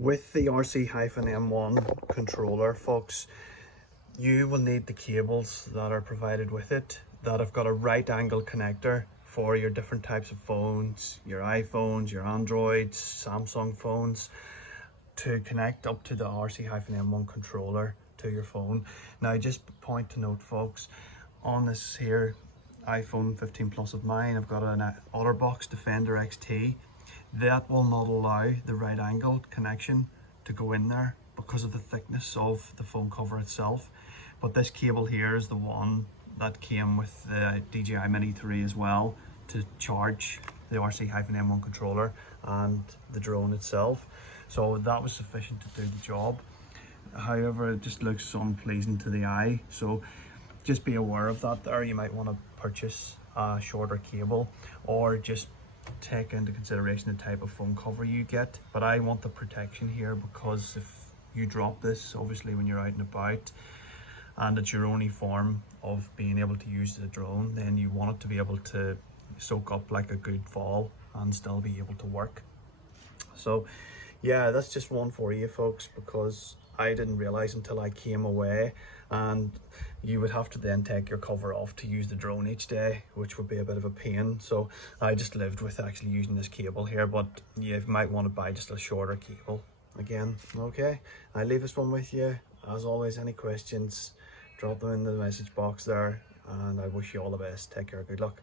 With the RC-M1 controller, folks, you will need the cables that are provided with it that have got a right angle connector for your different types of phones, your iPhones, your Androids, Samsung phones, to connect up to the RC-M1 controller to your phone. Now, just point to note, folks, on this here iPhone 15 Plus of mine, I've got an OtterBox Defender XT. That will not allow the right angle connection to go in there because of the thickness of the phone cover itself. But this cable here is the one that came with the DJI Mini 3 as well, to charge the RC-M1 controller and the drone itself. So that was sufficient to do the job. However, it just looks unpleasing to the eye. So just be aware of that there. You might want to purchase a shorter cable, or just take into consideration the type of phone cover you get. But I want the protection here, because if you drop this, obviously when you're out and about, and it's your only form of being able to use the drone, then you want it to be able to soak up like a good fall and still be able to work. So yeah, that's just one for you folks, because I didn't realize until I came away, and you would have to then take your cover off to use the drone each day, which would be a bit of a pain. So I just lived with actually using this cable here. But you might want to buy just a shorter cable again. Okay, I leave this one with you. As always, any questions, drop them in the message box there, and I wish you all the best. Take care, good luck.